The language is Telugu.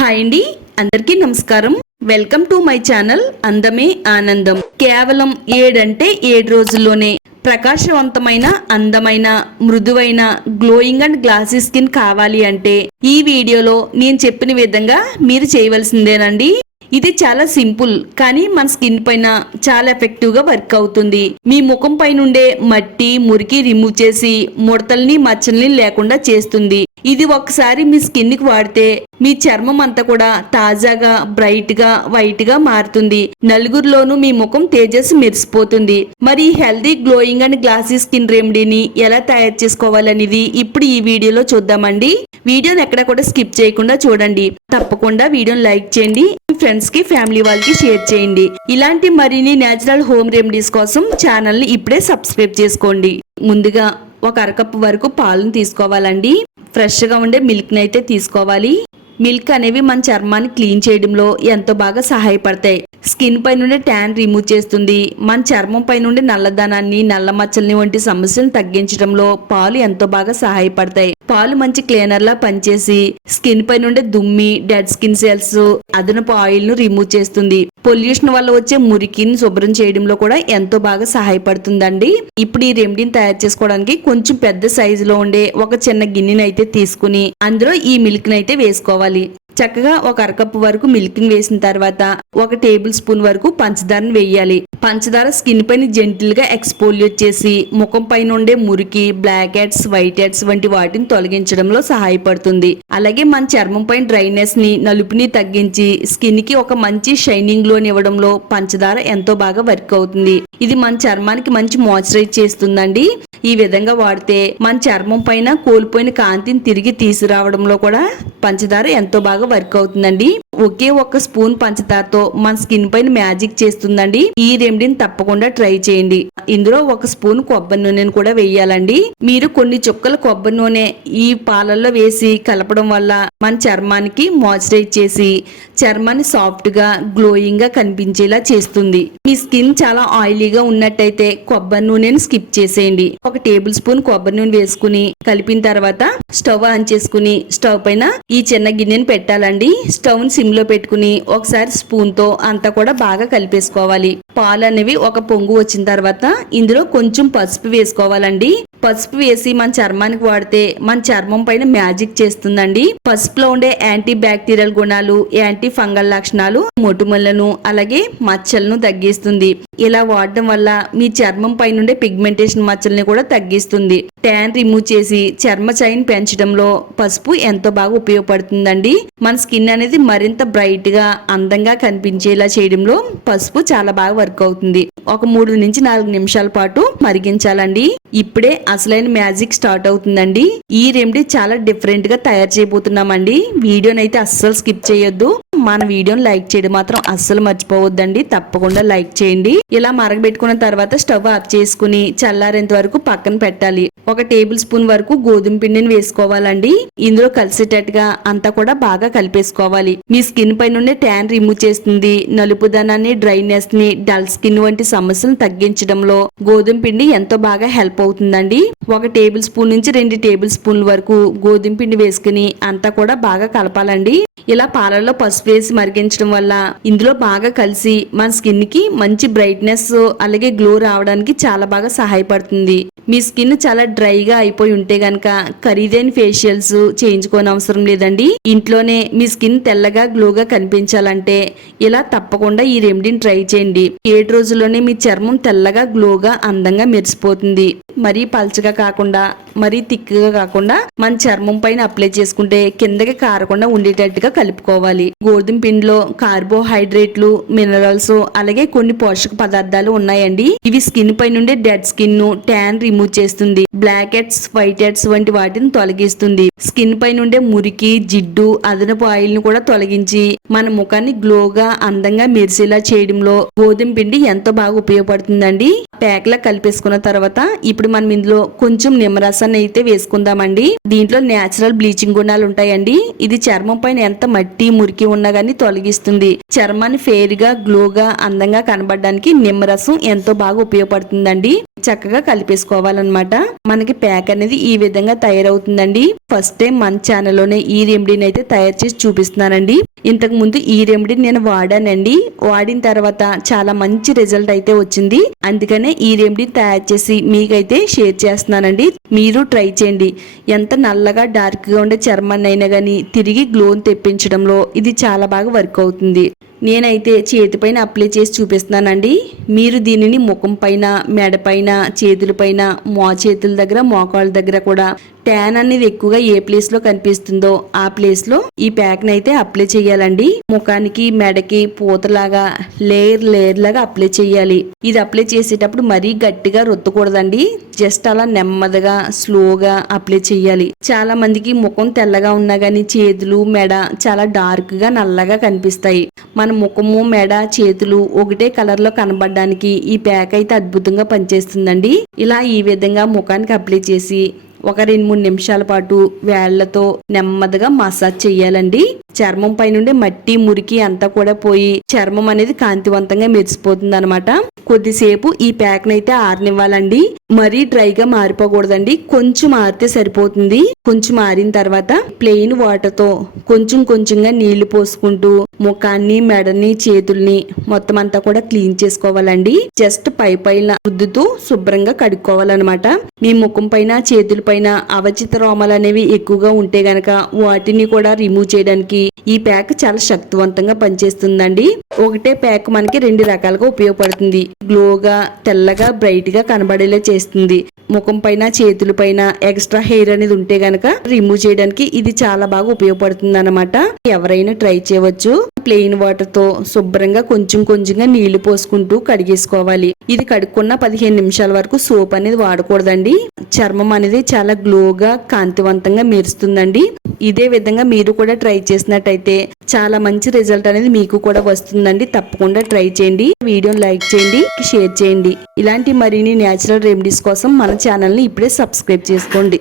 హాయ్ అండి, అందరికీ నమస్కారం. వెల్కమ్ టు మై ఛానల్ అందమే ఆనందం. కేవలం 7 రోజుల్లోనే ప్రకాశవంతమైన, అందమైన, మృదువైన, గ్లోయింగ్ అండ్ గ్లాసీ స్కిన్ కావాలి అంటే ఈ వీడియోలో నేను చెప్పిన విధంగా మీరు చేయవలసిందేనండి. ఇది చాలా సింపుల్, కానీ మన స్కిన్ పైన చాలా ఎఫెక్టివ్ గా వర్క్ అవుతుంది. మీ ముఖం పైన ఉండే మట్టి, మురికి రిమూవ్ చేసి ముడతల్ని, మచ్చల్ని లేకుండా చేస్తుంది. ఇది ఒకసారి మీ స్కిన్ కి వాడితే మీ చర్మం అంతా కూడా తాజాగా, బ్రైట్ గా, వైట్ గా మారుతుంది. నలుగురిలోనూ మీ ముఖం తేజస్సు మెరిసిపోతుంది. మరి healthy, glowing and glassy skin రెమెడీని ఎలా తయారు చేసుకోవాలనేది ఇప్పుడు ఈ వీడియోలో చూద్దామండి. వీడియోని ఎక్కడ కూడా స్కిప్ చేయకుండా చూడండి. తప్పకుండా వీడియోని లైక్ చేయండి, ఫ్రెండ్స్ కి, ఫ్యామిలీ వాళ్ళకి షేర్ చేయండి. ఇలాంటి మరిన్ని నేచురల్ హోమ్ రెమెడీస్ కోసం ఛానల్ ని ఇప్పుడే సబ్స్క్రైబ్ చేసుకోండి. ముందుగా ఒక అరకప్పు వరకు పాలను తీసుకోవాలండి. ఫ్రెష్ గా ఉండే మిల్క్ ని అయితే తీసుకోవాలి. మిల్క్ అనేవి మన చర్మాన్ని క్లీన్ చేయడంలో ఎంతో బాగా సహాయపడతాయి. స్కిన్ పై నుండి ట్యాన్ రిమూవ్ చేస్తుంది. మన చర్మం పై నుండి నల్లదనాన్ని, నల్ల మచ్చల్ని వంటి సమస్యలను తగ్గించడంలో పాలు ఎంతో బాగా సహాయపడతాయి. పాలు మంచి క్లీనర్ లా పనిచేసి స్కిన్ పై నుండి దుమ్మి, డెడ్ స్కిన్ సెల్స్, అదనపు ఆయిల్ ను రిమూవ్ చేస్తుంది. పొల్యూషన్ వల్ల వచ్చే మురికిని శుభ్రం చేయడంలో కూడా ఎంతో బాగా సహాయపడుతుందండి. ఇప్పుడు ఈ రెమెడీని తయారు చేసుకోవడానికి కొంచెం పెద్ద సైజులో ఉండే ఒక చిన్న గిన్నెని అయితే తీసుకుని అందులో ఈ మిల్క్ ని అయితే వేసుకోవాలి. చక్కగా ఒక అరకప్పు వరకు మిల్క్ ని వేసిన తర్వాత 1 టేబుల్ స్పూన్ వరకు పంచదారను వేయాలి. పంచదార స్కిన్ పైన జెంటిల్ గా ఎక్స్పోలియేట్ చేసి ముఖం పైన ఉండే మురికి, బ్లాక్ హెడ్స్, వైట్ హెడ్స్ వంటి వాటిని తొలగించడంలో సహాయపడుతుంది. అలాగే మన చర్మం పైన డ్రైనెస్ ని, నలుపుని తగ్గించి స్కిన్ కి ఒక మంచి షైనింగ్ గ్లో ఇవ్వడంలో పంచదార ఎంతో బాగా వర్క్ అవుతుంది. ఇది మన చర్మానికి మంచి మాయిశ్చరైజ్ చేస్తుందండి. ఈ విధంగా వాడితే మన చర్మం పైన కోల్పోయిన కాంతిని తిరిగి తీసుకురావడంలో కూడా పంచదార ఎంతో బాగా వర్క్ అవుతుందండి. ఒకే 1 స్పూన్ పంచదారతో మన స్కిన్ పైన మ్యాజిక్ చేస్తుందండి. ఈ రెమెడీని తప్పకుండా ట్రై చేయండి. ఇందులో 1 స్పూన్ కొబ్బరి నూనెను కూడా వేయాలండి. మీరు కొన్ని చుక్కల కొబ్బరి నూనె ఈ పాలల్లో వేసి కలపడం వల్ల మన చర్మానికి మాయిశ్చరైజ్ చేసి చర్మాన్ని సాఫ్ట్ గా, గ్లోయింగ్ గా కనిపించేలా చేస్తుంది. మీ స్కిన్ చాలా ఆయిలీగా ఉన్నట్టయితే కొబ్బరి నూనెను స్కిప్ చేసేయండి. 1 టేబుల్ స్పూన్ కొబ్బరి నూనె వేసుకుని కలిపిన తర్వాత స్టవ్ ఆన్ చేసుకుని స్టవ్ పైన ఈ చిన్న గిన్నెను పెట్టాలండి. స్టవ్ ని సిమ్ లో పెట్టుకుని ఒకసారి స్పూన్ తో అంతా కూడా బాగా కలిపేసుకోవాలి. పాలు అనేవి ఒక పొంగు వచ్చిన తర్వాత ఇందులో కొంచెం పసుపు వేసుకోవాలండి. పసుపు వేసి మన చర్మానికి వాడితే మన చర్మం పైన మ్యాజిక్ చేస్తుందండి. పసుపులో ఉండే యాంటీ బ్యాక్టీరియల్ గుణాలు, యాంటీ ఫంగల్ లక్షణాలు మొటిమలను అలాగే మచ్చలను తగ్గిస్తుంది. ఇలా వాడడం వల్ల మీ చర్మం పై నుండే పిగ్మెంటేషన్ మచ్చల్ని కూడా తగ్గిస్తుంది. ట్యాన్ రిమూవ్ చేసి చర్మ ఛాయని పెంచడంలో పసుపు ఎంతో బాగా ఉపయోగపడుతుందండి. మన స్కిన్ అనేది మరింత బ్రైట్ గా, అందంగా కనిపించేలా చేయడంలో పసుపు చాలా బాగా వర్క్ అవుతుంది. ఒక 3 నుంచి 4 నిమిషాల పాటు మరిగించాలండి. ఇప్పుడే అసలైన మ్యాజిక్ స్టార్ట్ అవుతుందండి. ఈ రెమెడీ చాలా డిఫరెంట్ గా తయారు చేయబోతున్నామండి. వీడియోని అయితే అస్సలు స్కిప్ చేయొద్దు. మన వీడియోని లైక్ చేయడం మాత్రం అస్సలు మర్చిపోవద్దండి. తప్పకుండా లైక్ చేయండి. ఇలా మరగబెట్టుకున్న తర్వాత స్టవ్ ఆఫ్ చేసుకుని చల్లారేంత వరకు పక్కన పెట్టాలి. 1 టేబుల్ స్పూన్ వరకు గోధుమ పిండిని వేసుకోవాలండి. ఇందులో కలిసేటట్టుగా అంతా కూడా బాగా కలిపేసుకోవాలి. మీ స్కిన్ పై నుండి ట్యాన్ రిమూవ్ చేస్తుంది. నలుపుదనాన్ని, డ్రైనెస్ ని, డల్ స్కిన్ వంటి సమస్యలను తగ్గించడంలో గోధుమ పిండి ఎంతో బాగా హెల్ప్ అవుతుందండి. 1 టేబుల్ స్పూన్ నుంచి 2 టేబుల్ స్పూన్ల వరకు గోధుమ పిండి వేసుకుని అంతా కూడా బాగా కలపాలండి. ఇలా పాలల్లో పసుపు వేసి మరిగించడం వల్ల ఇందులో బాగా కలిసి మన స్కిన్ కి మంచి బ్రైట్నెస్ అలాగే గ్లో రావడానికి చాలా బాగా సహాయపడుతుంది. మీ స్కిన్ చాలా డ్రైగా అయిపోయి ఉంటే గనక ఖరీదైన ఫేషియల్స్ చేయించుకోని అవసరం లేదండి. ఇంట్లోనే మీ స్కిన్ తెల్లగా, గ్లోగా కనిపించాలంటే ఇలా తప్పకుండా ఈ రెమెడీని ట్రై చేయండి. 7 రోజుల్లోనే మీ చర్మం తెల్లగా, గ్లోగా, అందంగా మెరిసిపోతుంది. మరీ పల్చగా కాకుండా, మరీ థిక్గా కాకుండా మన చర్మం పైన అప్లై చేసుకుంటే కిందకి కారకుండా ఉండేటట్టుగా కలుపుకోవాలి. గోధుమ పిండిలో కార్బోహైడ్రేట్లు, మినరల్స్ అలాగే కొన్ని పోషక పదార్థాలు ఉన్నాయండి. ఇవి స్కిన్ పై నుండి డెడ్ స్కిన్ ను, ట్యాన్ రిమూవ్ చేస్తుంది. బ్లాక్ హెడ్స్, వైట్ హెడ్స్ వంటి వాటిని తొలగిస్తుంది. స్కిన్ పై నుండే మురికి, జిడ్డు, అదనపు ఆయిల్ ను కూడా తొలగించి మన ముఖాన్ని గ్లోగా, అందంగా మెరిసేలా చేయడంలో గోధుమ పిండి ఎంతో బాగా ఉపయోగపడుతుందండి. ప్యాక్ లా కలిపేసుకున్న తర్వాత ఇప్పుడు మనం ఇందులో కొంచెం నిమ్మరసాన్ని అయితే వేసుకుందామండి. దీంట్లో నేచురల్ బ్లీచింగ్ గుణాలు ఉంటాయండి. ఇది చర్మం పైన ఎంత మట్టి, మురికి ఉన్నా గానీ తొలగిస్తుంది. చర్మాన్ని ఫెయిర్ గా, గ్లోగా, అందంగా కనబడడానికి నిమ్మరసం ఎంతో బాగా ఉపయోగపడుతుందండి. చక్కగా కలిపేసుకోవాలన్నమాట. మనకి ప్యాక్ అనేది ఈ విధంగా తయారవుతుందండి. ఫస్ట్ టైం మన ఛానల్లోనే ఈ రెమెడీని అయితే తయారు చేసి చూపిస్తున్నానండి. ఇంతకు ముందు ఈ రెమెడీ నేను వాడానండి. వాడిన తర్వాత చాలా మంచి రిజల్ట్ అయితే వచ్చింది. అందుకనే ఈ రెమెడీ తయారు చేసి మీకైతే షేర్ చేస్తున్నానండి. మీరు ట్రై చేయండి. ఎంత నల్లగా డార్క్ గా ఉండే చర్మాన్ని అయినా కానీ తిరిగి గ్లోని తెప్పించడంలో ఇది చాలా బాగా వర్క్ అవుతుంది. నేనైతే చేతిపైన అప్లై చేసి చూపిస్తున్నానండి. మీరు దీనిని ముఖం పైన, మెడ పైన, చేతుల పైన, చేతుల దగ్గర, మోకాళ్ళ దగ్గర కూడా ట్యాన్ అనేది ఎక్కువగా ఏ ప్లేస్ లో కనిపిస్తుందో ఆ ప్లేస్ లో ఈ ప్యాక్ ని అయితే అప్లై చేయాలండి. ముఖానికి, మెడకి పూతలాగా లేయర్ లాగా అప్లై చేయాలి. ఇది అప్లై చేసేటప్పుడు మరీ గట్టిగా రుద్దకూడదండి. జస్ట్ అలా నెమ్మదిగా స్లోగా అప్లై చేయాలి. చాలా మందికి ముఖం తెల్లగా ఉన్నా గానీ చేతులు, మెడ చాలా డార్క్ గా నల్లగా కనిపిస్తాయి. మన ముఖము, మెడ, చేతులు ఒకటే కలర్ లో కనబడడానికి ఈ ప్యాక్ అయితే అద్భుతంగా పనిచేస్తుందండి. ఇలా ఈ విధంగా ముఖానికి అప్లై చేసి ఒక 2-3 నిమిషాల పాటు వేళ్లతో నెమ్మదిగా మసాజ్ చేయాలండి. చర్మం పై నుండి మట్టి, మురికి అంతా కూడా పోయి చర్మం అనేది కాంతివంతంగా మెరిసిపోతుంది అనమాట. కొద్దిసేపు ఈ ప్యాక్ నైతే ఆరనివ్వాలండి. మరీ డ్రైగా మారిపోకూడదండి. కొంచెం ఆరితే సరిపోతుంది. కొంచెం ఆరిన తర్వాత ప్లెయిన్ వాటర్ తో కొంచెంగా నీళ్లు పోసుకుంటూ ముఖాన్ని, మెడని, చేతుల్ని మొత్తం అంతా కూడా క్లీన్ చేసుకోవాలండి. జస్ట్ పైన రుద్దుతూ శుభ్రంగా కడుక్కోవాలన్నమాట. మీ ముఖం పైన, చేతుల పైన అవచిత రోమాలు అనేవి ఎక్కువగా ఉంటే గనక వాటిని కూడా రిమూవ్ చేయడానికి ఈ ప్యాక్ చాలా శక్తివంతంగా పనిచేస్తుందండి. ఒకటే ప్యాక్ మనకి 2 రకాలుగా ఉపయోగపడుతుంది. గ్లోగా, తెల్లగా, బ్రైట్ గా కనబడేలా చేస్తుంది. ముఖం పైన, చేతుల పైన ఎక్స్ట్రా హెయిర్ అనేది ఉంటే గనక రిమూవ్ చేయడానికి ఇది చాలా బాగా ఉపయోగపడుతుంది అన్నమాట. ఎవరైనా ట్రై చేయవచ్చు. ప్లెయిన్ వాటర్ తో శుభ్రంగా కొంచెంగా నీళ్లు పోసుకుంటూ కడిగేసుకోవాలి. ఇది కడుక్కున్న 15 నిమిషాల వరకు సోప్ అనేది వాడకూడదండి. చర్మం అనేది చాలా గ్లోగా, కాంతివంతంగా మెరుస్తుందండి. ఇదే విధంగా మీరు కూడా ట్రై చేసినట్టయితే చాలా మంచి రిజల్ట్ అనేది మీకు కూడా వస్తుందండి. తప్పకుండా ట్రై చేయండి. వీడియోని లైక్ చేయండి, షేర్ చేయండి. ఇలాంటి మరిన్ని న్యాచురల్ రెమెడీస్ కోసం మన ఛానల్ని ఇప్పుడే సబ్స్క్రైబ్ చేసుకోండి.